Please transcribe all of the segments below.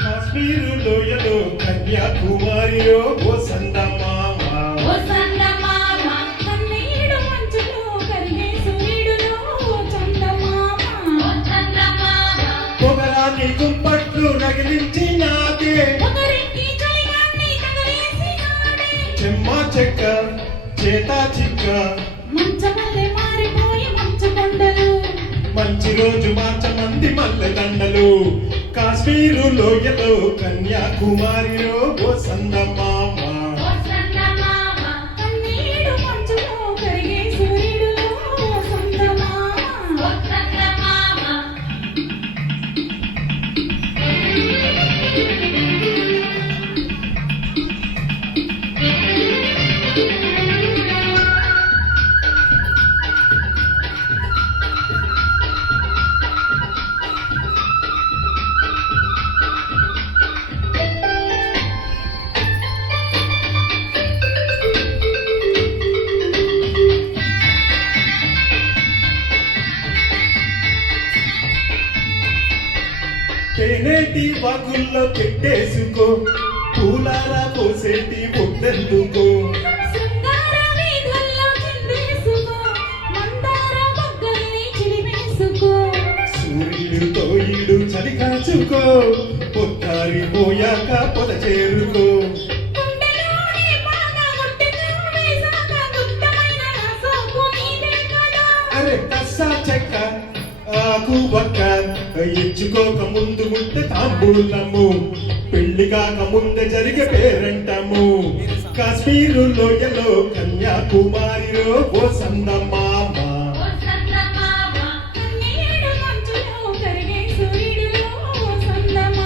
కాశ్మీరు లోయలో కన్యాకుమారిలో ఓ సందమామ కన్నీడు మంచులో కరిగే సూర్యుడులో ఓ చందమామ పొగరాని కుంపట్లు రగిలించినాదే ఒకరికి చలిగాన్ని తగలేసినాడే చెమ్మా చెక్క చేతా చిక్క మంచమల్లె మారిపోయి మంచు కొండలు మంచి రోజు మార్చమంది మల్లె దండలు కాశ్మీరు లోయలో కన్యాకుమారిలో ఓ సందమామ కన్నీడు మంచులో కరిగే సూర్యుడులో ఓ చందమామ తేనేటి వాగుల్లో పెట్టేసుకో పూలారా పోసేటి ముద్దెందుకో శృంగార వీధుల్లో చిందేసుకో మందార మొగ్గల్ని చిలిమేసుకో సూర్యుడితో ఈడు చలి కాచుకో పొత్తారి పోయాక పొద చేరుకో గుండెలోనే బాగా కొట్టిన వేసాక గుప్తమైన నా సోకు నీదే కదా అరే కస్సా చెక్క ఆకు బక్క ఇచ్చుకోక ముందు ముందే తాంబూలము పెళ్లి కాక ముందే జరిగే పేరంటము కాశ్మీరు లోయలో కన్యాకుమారిలో ఓ సందమామ కన్నీడు మంచులో కరిగే సూర్యుడులో ఓ చందమామ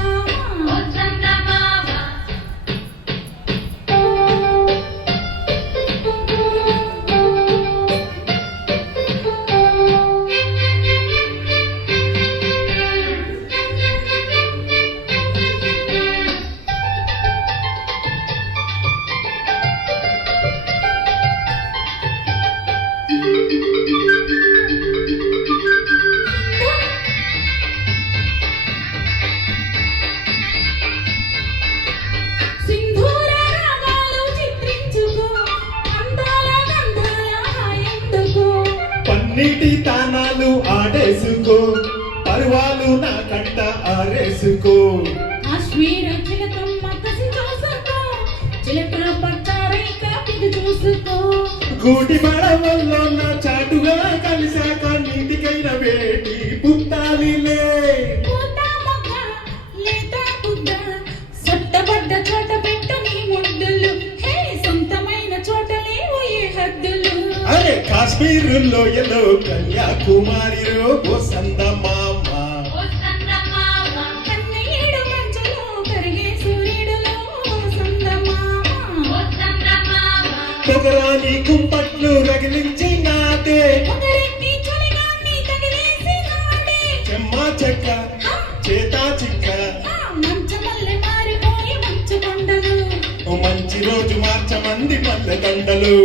సింధూర రాగాలు చిత్రించుకో అందాల గంధాల హాయందుకో పన్నీటి తానాలు ఆడేసుకో పర్వాలు నా కంట ఆరేసుకో కాశ్మీర చిలకమ్మ కసి చూసుకో చిలకల పట్టారైక ఇది చూసుకో గూటి పడవల్లో నా చాటుగా కలిసాక నీటికైన వేటి పుట్టాలిలే పూత మొగ్గ లేత బుగ్గ సొట్టబడ్డ చోట పెట్ట నీ ముద్దులు హే సొంతమైన చోట లేవు ఏ హద్దులు అరే కాశ్మీరు లోయలో కన్యాకుమారిలో ఓ సందమామ కన్నీడు మంచులో కరిగే సూర్యుడులో ఓ చందమామ పొగరాని కుంపట్లు రగిలించినాదే ఒకరికి చలిగాన్ని తగిలేసినాడే చెమ్మా చెక్క చేతా చిక్క మంచమల్లె మారిపోయి మంచు కొండలు ఓ మంచి రోజు మార్చమంది మల్లె దండలు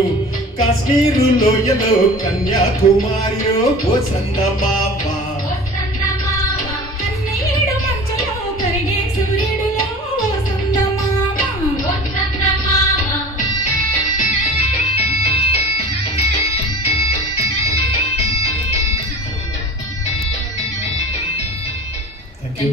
కాశ్మీరు లోయలో కన్యాకుమారిలో ఓ సందమామ కన్నీడు మంచులో కరిగే సూర్యుడులో ఓ చందమామ థ్యాంక్ యూ